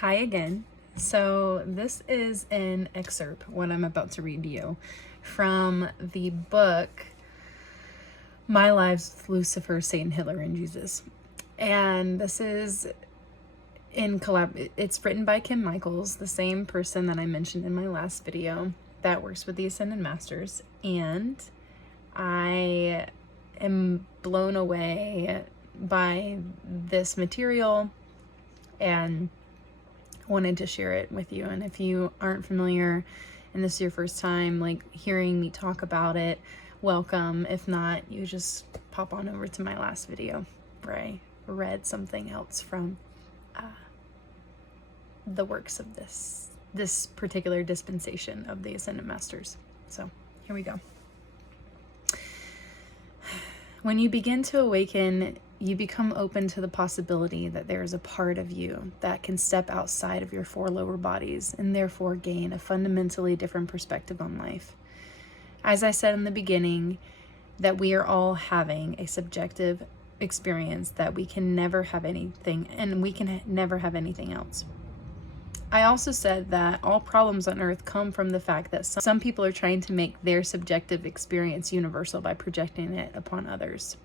Hi again. So this is an excerpt, what I'm about to read to you, from the book My Lives with Lucifer, Satan, Hitler, and Jesus. And this is it's written by Kim Michaels, the same person that I mentioned in my last video that works with the Ascended Masters. And I am blown away by this material and wanted to share it with you. And if you aren't familiar and this is your first time like hearing me talk about it, welcome. If not, you just pop on over to my last video where I read something else from the works of this particular dispensation of the Ascended Masters. So here we go. When you begin to awaken, you become open to the possibility that there is a part of you that can step outside of your four lower bodies and therefore gain a fundamentally different perspective on life. As I said in the beginning, that we are all having a subjective experience that we can never have anything, and we can never have anything else. I also said that all problems on earth come from the fact that some people are trying to make their subjective experience universal by projecting it upon others.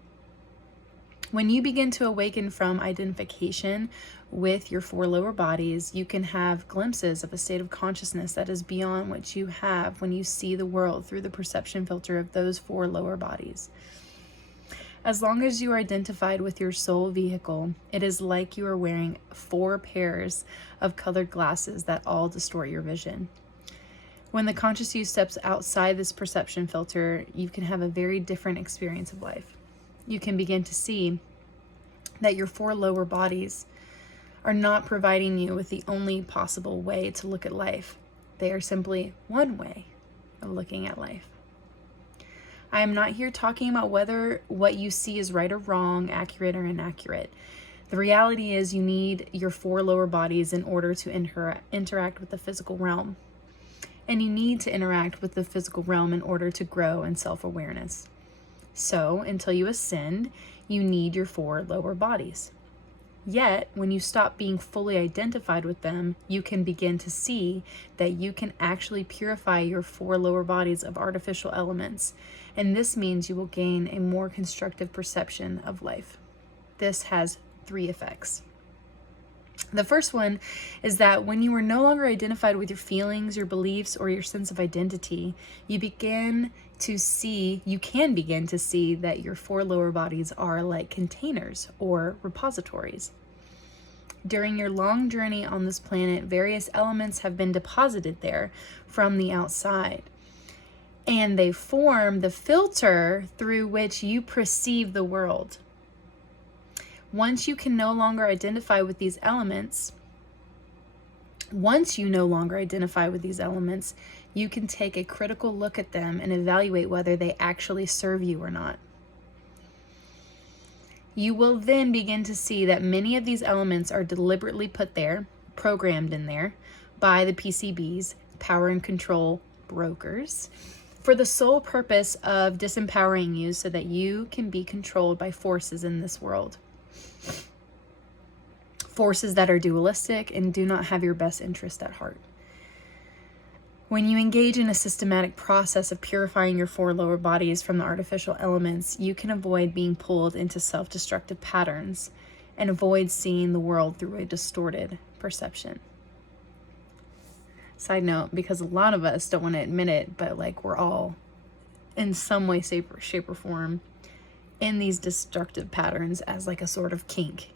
When you begin to awaken from identification with your four lower bodies, you can have glimpses of a state of consciousness that is beyond what you have when you see the world through the perception filter of those four lower bodies. As long as you are identified with your soul vehicle, it is like you are wearing 4 pairs of colored glasses that all distort your vision. When the conscious you steps outside this perception filter, you can have a very different experience of life. You can begin to see that your 4 lower bodies are not providing you with the only possible way to look at life. They are simply one way of looking at life. I am not here talking about whether what you see is right or wrong, accurate or inaccurate. The reality is you need your 4 lower bodies in order to interact with the physical realm. And you need to interact with the physical realm in order to grow in self-awareness. So, until you ascend, you need your 4 lower bodies. Yet, when you stop being fully identified with them, you can begin to see that you can actually purify your 4 lower bodies of artificial elements. And this means you will gain a more constructive perception of life. This has 3 effects. The first one is that when you are no longer identified with your feelings, your beliefs, or your sense of identity, you can begin to see that your 4 lower bodies are like containers or repositories. During your long journey on this planet, various elements have been deposited there from the outside, and they form the filter through which you perceive the world. Once you no longer identify with these elements, you can take a critical look at them and evaluate whether they actually serve you or not. You will then begin to see that many of these elements are deliberately put there, programmed in there, by the PCBs, power and control brokers, for the sole purpose of disempowering you so that you can be controlled by forces in this world. Forces that are dualistic and do not have your best interest at heart. When you engage in a systematic process of purifying your 4 lower bodies from the artificial elements, you can avoid being pulled into self-destructive patterns and avoid seeing the world through a distorted perception. Side note, because a lot of us don't want to admit it, but like we're all in some way, shape or form in these destructive patterns as like a sort of kink.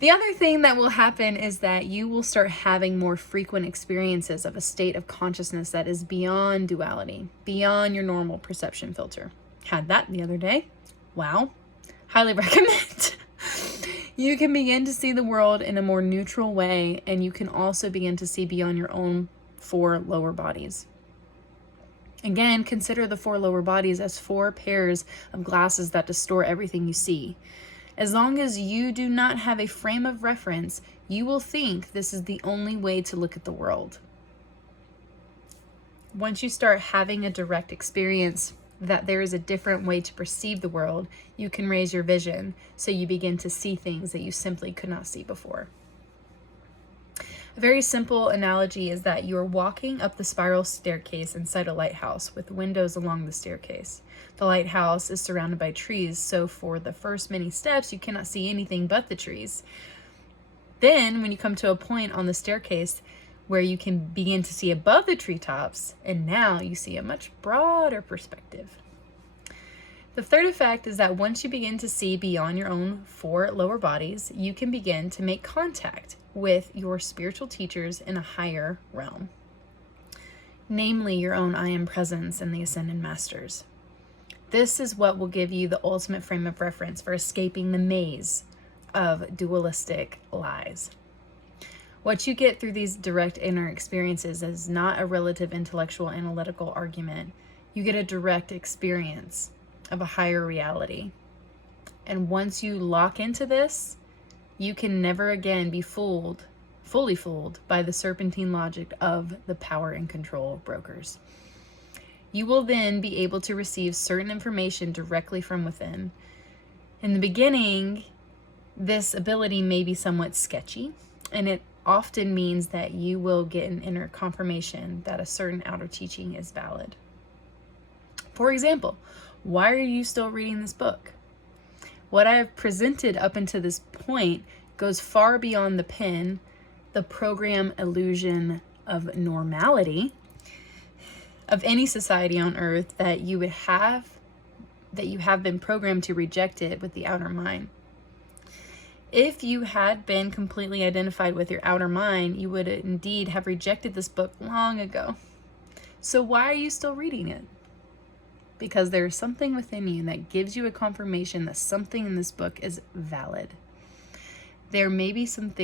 The other thing that will happen is that you will start having more frequent experiences of a state of consciousness that is beyond duality, beyond your normal perception filter. Had that the other day. Wow. Highly recommend. You can begin to see the world in a more neutral way, and you can also begin to see beyond your own 4 lower bodies. Again, consider the 4 lower bodies as 4 pairs of glasses that distort everything you see. As long as you do not have a frame of reference, you will think this is the only way to look at the world. Once you start having a direct experience that there is a different way to perceive the world, you can raise your vision so you begin to see things that you simply could not see before. A very simple analogy is that you're walking up the spiral staircase inside a lighthouse with windows along the staircase. The lighthouse is surrounded by trees, so for the first many steps, you cannot see anything but the trees. Then, when you come to a point on the staircase where you can begin to see above the treetops, and now you see a much broader perspective. The third effect is that once you begin to see beyond your own 4 lower bodies, you can begin to make contact with your spiritual teachers in a higher realm, namely your own I Am presence and the Ascended Masters. This is what will give you the ultimate frame of reference for escaping the maze of dualistic lies. What you get through these direct inner experiences is not a relative intellectual analytical argument. You get a direct experience of a higher reality. And once you lock into this, you can never again be fully fooled by the serpentine logic of the power and control brokers. You will then be able to receive certain information directly from within. In the beginning, this ability may be somewhat sketchy, and it often means that you will get an inner confirmation that a certain outer teaching is valid. For example, why are you still reading this book? What I have presented up until this point goes far beyond the pen, the program illusion of normality of any society on earth that you have been programmed to reject it with the outer mind. If you had been completely identified with your outer mind, you would indeed have rejected this book long ago. So why are you still reading it? Because there is something within you that gives you a confirmation that something in this book is valid. There may be some of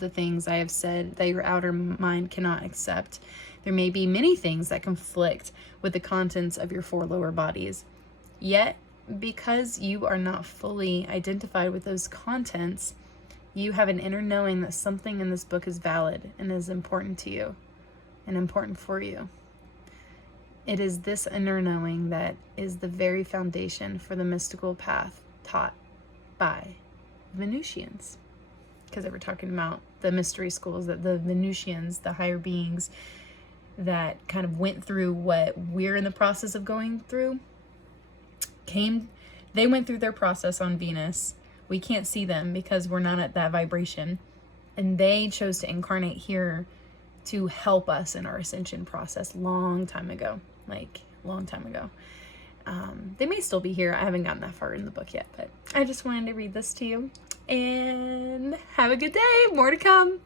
the things I have said that your outer mind cannot accept. There may be many things that conflict with the contents of your 4 lower bodies. Yet, because you are not fully identified with those contents, you have an inner knowing that something in this book is valid and is important to you and important for you. It is this inner knowing that is the very foundation for the mystical path taught by Venusians. Because they were talking about the mystery schools, that the Venusians, the higher beings that kind of went through what we're in the process of going through, they went through their process on Venus. We can't see them because we're not at that vibration. And they chose to incarnate here to help us in our ascension process long time ago. They may still be here. I haven't gotten that far in the book yet, but I just wanted to read this to you. And have a good day. More to come.